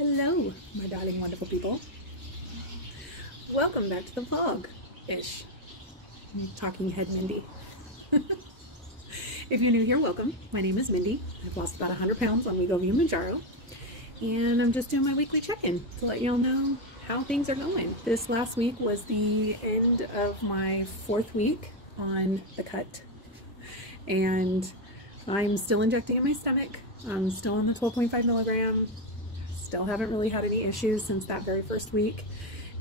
Hello, my darling, wonderful people. Welcome back to the vlog-ish. Talking head Mindy. If you're new here, welcome. My name is Mindy. I've lost about 100 pounds on Wegovy and Mounjaro. And I'm just doing my weekly check-in to let you all know how things are going. This last week was the end of my 4th week on the cut. And I'm still injecting in my stomach. I'm still on the 12.5 milligram. Still haven't really had any issues since that very first week.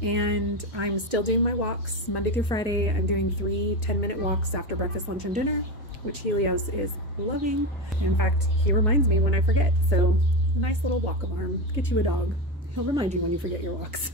And I'm still doing my walks Monday through Friday. I'm doing 3 10-minute walks after breakfast, lunch, and dinner, which Helios is loving. In fact, he reminds me when I forget. So a nice little walk alarm. Get you a dog. He'll remind you when you forget your walks.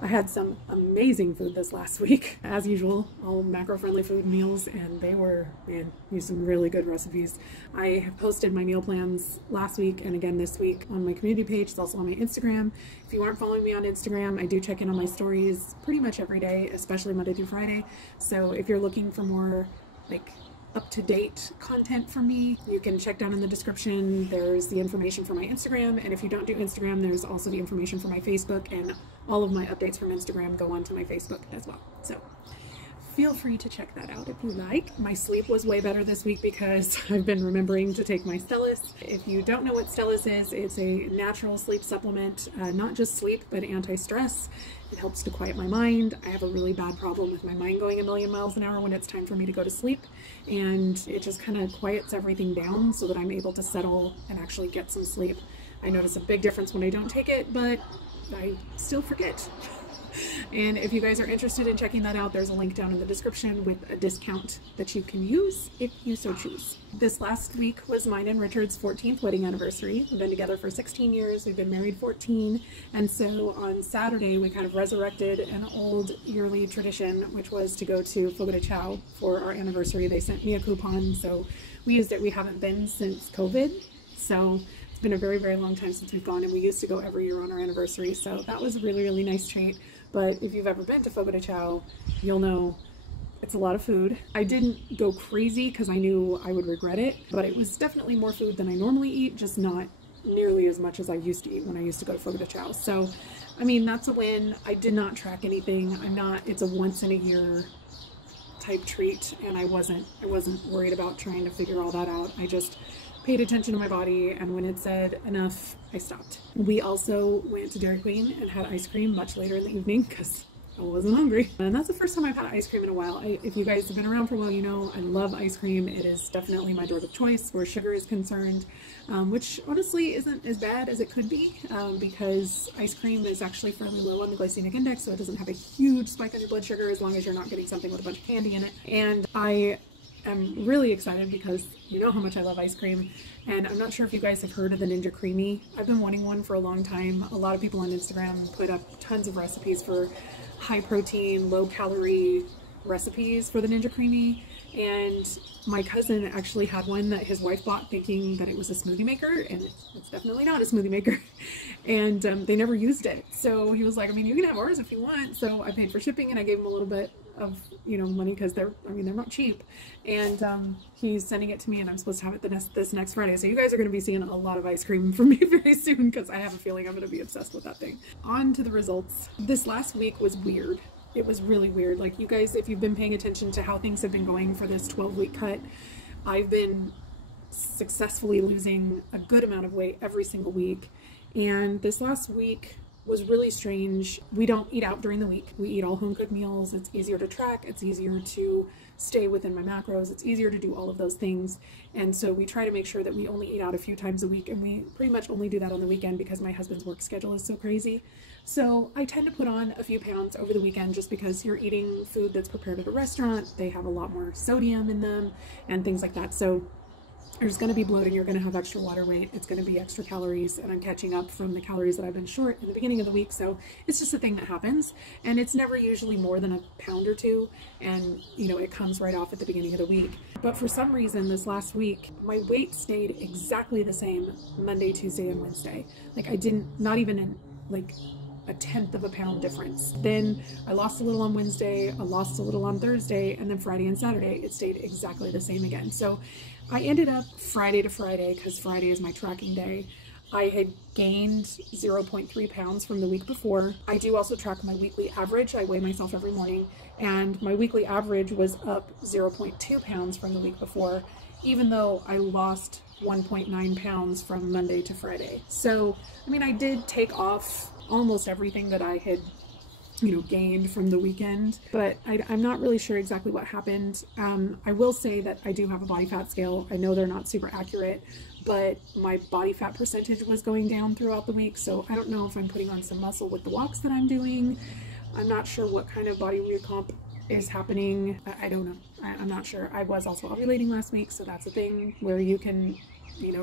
I had some amazing food this last week. As usual, all macro-friendly food meals, and they were, man, used some really good recipes. I have posted my meal plans last week and again this week on my community page. It's also on my Instagram. If you aren't following me on Instagram, I do check in on my stories pretty much every day, especially Monday through Friday. So if you're looking for more like up-to-date content from me, you can check down in the description. There's the information for my Instagram, and if you don't do Instagram, there's also the information for my Facebook, and all of my updates from Instagram go onto my Facebook as well. So feel free to check that out if you like. My sleep was way better this week because I've been remembering to take my Stellus. If you don't know what Stellus is, it's a natural sleep supplement, not just sleep, but anti-stress. It helps to quiet my mind. I have a really bad problem with my mind going a million miles an hour when it's time for me to go to sleep, and it just kind of quiets everything down so that I'm able to settle and actually get some sleep. I notice a big difference when I don't take it, but I still forget. And if you guys are interested in checking that out, there's a link down in the description with a discount that you can use if you so choose. This last week was mine and Richard's 14th wedding anniversary. We've been together for 16 years. We've been married 14. And so on Saturday, we kind of resurrected an old yearly tradition, which was to go to Chow for our anniversary. They sent me a coupon, so we used it. We haven't been since COVID. So it's been a very, very long time since we've gone, and we used to go every year on our anniversary. So that was a really, really nice treat. But if you've ever been to Chow, you'll know it's a lot of food. I didn't go crazy because I knew I would regret it, but it was definitely more food than I normally eat, just not nearly as much as I used to eat when I used to go to Chow. So, I mean, that's a win. I did not track anything. It's a once in a year type treat, and I wasn't worried about trying to figure all that out. I just paid attention to my body, and when it said enough, I stopped. We also went to Dairy Queen and had ice cream much later in the evening because I wasn't hungry. And that's the first time I've had ice cream in a while. If you guys have been around for a while, you know I love ice cream. It is definitely my drug of choice where sugar is concerned, which honestly isn't as bad as it could be because ice cream is actually fairly low on the glycemic index, so it doesn't have a huge spike on your blood sugar as long as you're not getting something with a bunch of candy in it. And I'm really excited because you know how much I love ice cream, and I'm not sure if you guys have heard of the Ninja Creamy. I've been wanting one for a long time. A lot of people on Instagram put up tons of recipes for high protein, low calorie recipes for the Ninja Creamy, and my cousin actually had one that his wife bought thinking that it was a smoothie maker, and it's definitely not a smoothie maker. And they never used it, so he was like, I mean, you can have ours if you want. So I paid for shipping, and I gave him a little bit of, you know, money because they're not cheap, and he's sending it to me, and I'm supposed to have it this next Friday. So you guys are going to be seeing a lot of ice cream from me very soon because I have a feeling I'm going to be obsessed with that thing. On to the results. This last week was weird. It was really weird. Like, you guys, if you've been paying attention to how things have been going for this 12-week cut, I've been successfully losing a good amount of weight every single week. And this last week was really strange. We don't eat out during the week. We eat all home-cooked meals. It's easier to track. It's easier to stay within my macros. It's easier to do all of those things. And so we try to make sure that we only eat out a few times a week, and we pretty much only do that on the weekend because my husband's work schedule is so crazy. So I tend to put on a few pounds over the weekend just because you're eating food that's prepared at a restaurant. They have a lot more sodium in them and things like that. So there's going to be bloating, you're going to have extra water weight, it's going to be extra calories, and I'm catching up from the calories that I've been short in the beginning of the week. So it's just a thing that happens, and it's never usually more than a pound or two, and you know, it comes right off at the beginning of the week. But for some reason this last week, my weight stayed exactly the same Monday, Tuesday, and Wednesday. Like, I didn't, not even in like a 1/10 of a pound difference. Then I lost a little on Wednesday, I lost a little on Thursday, and then Friday and Saturday it stayed exactly the same again. So I ended up Friday to Friday, because Friday is my tracking day, I had gained 0.3 pounds from the week before. I do also track my weekly average. I weigh myself every morning, and my weekly average was up 0.2 pounds from the week before, even though I lost 1.9 pounds from Monday to Friday. So, I mean, I did take off almost everything that I had gained from the weekend, but I'm not really sure exactly what happened. I will say that I do have a body fat scale. I know they're not super accurate, but my body fat percentage was going down throughout the week, so I don't know if I'm putting on some muscle with the walks that I'm doing. I'm not sure what kind of body recomp is happening. I don't know. I'm not sure. I was also ovulating last week, so that's a thing where you can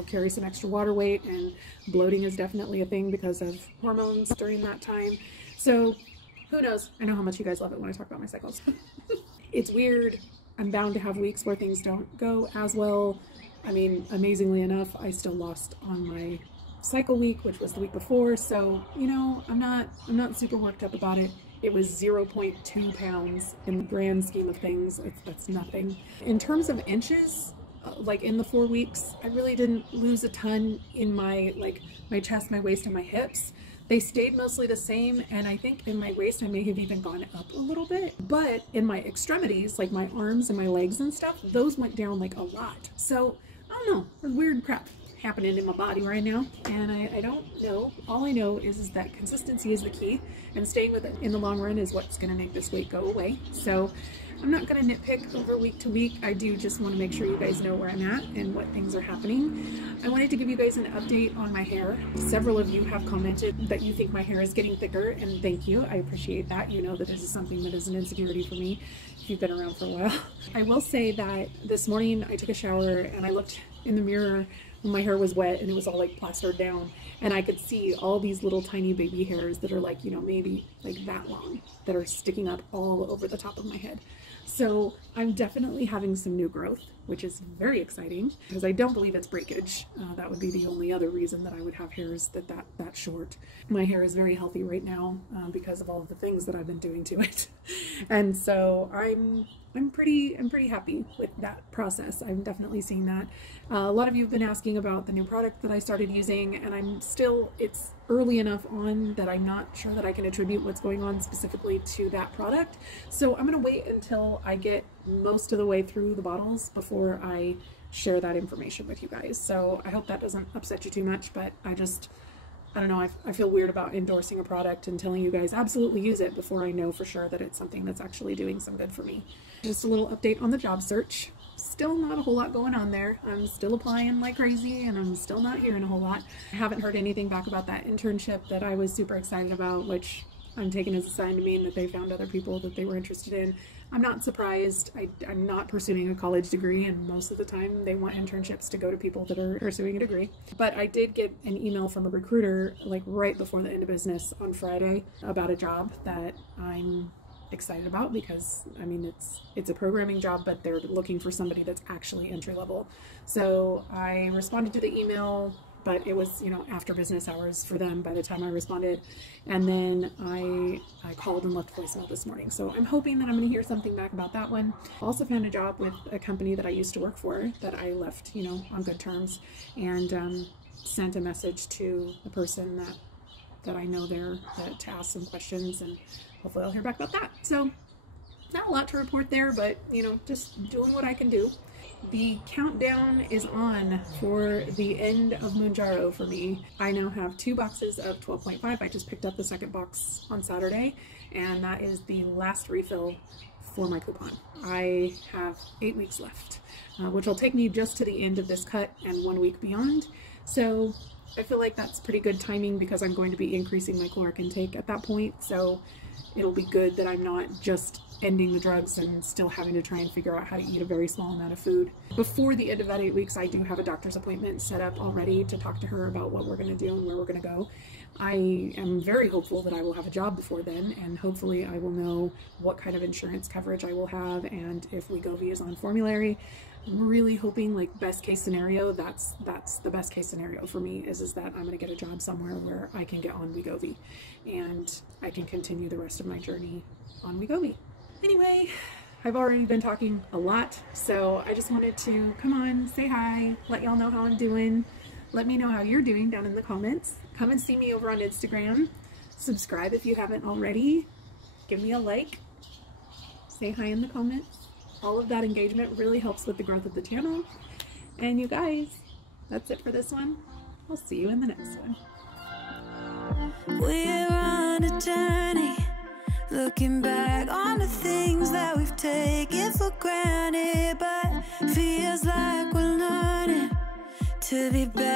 carry some extra water weight, and bloating is definitely a thing because of hormones during that time. So who knows? I know how much you guys love it when I talk about my cycles. It's weird. I'm bound to have weeks where things don't go as well. I mean, amazingly enough, I still lost on my cycle week, which was the week before. So, I'm not super worked up about it. It was 0.2 pounds in the grand scheme of things. That's nothing. In terms of inches, like in the 4 weeks, I really didn't lose a ton in my chest, my waist, and my hips. They stayed mostly the same, and I think in my waist I may have even gone up a little bit. But in my extremities, like my arms and my legs and stuff, those went down like a lot. So, I don't know, there's weird crap happening in my body right now, and I don't know. All I know is that consistency is the key, and staying with it in the long run is what's going to make this weight go away. So I'm not going to nitpick over week to week. I do just want to make sure you guys know where I'm at and what things are happening. I wanted to give you guys an update on my hair. Several of you have commented that you think my hair is getting thicker, and thank you. I appreciate that. You know that this is something that is an insecurity for me if you've been around for a while. I will say that this morning I took a shower and I looked in the mirror when my hair was wet and it was all like plastered down, and I could see all these little tiny baby hairs that are like, maybe like that long, that are sticking up all over the top of my head. So I'm definitely having some new growth, which is very exciting because I don't believe it's breakage. That would be the only other reason that I would have hairs that short. My hair is very healthy right now because of all of the things that I've been doing to it. And so I'm pretty happy with that process. I'm definitely seeing that. A lot of you have been asking about the new product that I started using, and it's early enough on that I'm not sure that I can attribute what's going on specifically to that product. So I'm going to wait until I get most of the way through the bottles before I share that information with you guys. So I hope that doesn't upset you too much, but I don't know, I feel weird about endorsing a product and telling you guys absolutely use it before I know for sure that it's something that's actually doing some good for me. Just a little update on the job search. Still not a whole lot going on there. I'm still applying like crazy, and I'm still not hearing a whole lot. I haven't heard anything back about that internship that I was super excited about, which I'm taking as a sign to mean that they found other people that they were interested in. I'm not surprised. I'm not pursuing a college degree, and most of the time they want internships to go to people that are pursuing a degree. But I did get an email from a recruiter like right before the end of business on Friday about a job that I'm excited about, because I mean it's a programming job, but they're looking for somebody that's actually entry level. So I responded to the email, but it was after business hours for them by the time I responded, and then I called and left voicemail this morning. So I'm hoping that I'm going to hear something back about that one. Also found a job with a company that I used to work for that I left on good terms, and sent a message to the person that I know there to ask some questions, and hopefully I'll hear back about that. So not a lot to report there, but just doing what I can do. The countdown is on for the end of Mounjaro for me. I now have 2 boxes of 12.5. I just picked up the second box on Saturday, and that is the last refill for my coupon. I have 8 weeks left, which will take me just to the end of this cut and 1 week beyond. So I feel like that's pretty good timing because I'm going to be increasing my caloric intake at that point. So it'll be good that I'm not just ending the drugs and still having to try and figure out how to eat a very small amount of food. Before the end of that 8 weeks, I do have a doctor's appointment set up already to talk to her about what we're going to do and where we're going to go. I am very hopeful that I will have a job before then, and hopefully I will know what kind of insurance coverage I will have and if Wegovy is on formulary. I'm really hoping, like, best case scenario, that's the best case scenario for me is that I'm going to get a job somewhere where I can get on Wegovy and I can continue the rest of my journey on Wegovy. Anyway, I've already been talking a lot, so I just wanted to come on, say hi, let y'all know how I'm doing, Let me know how you're doing down in the comments. Come and see me over on Instagram. Subscribe if you haven't already. Give me a like. Say hi in the comments. All of that engagement really helps with the growth of the channel. And you guys, that's it for this one. I'll see you in the next one. We're on a journey, looking back on the things that we've taken for granted, but feels like we're learning to be better.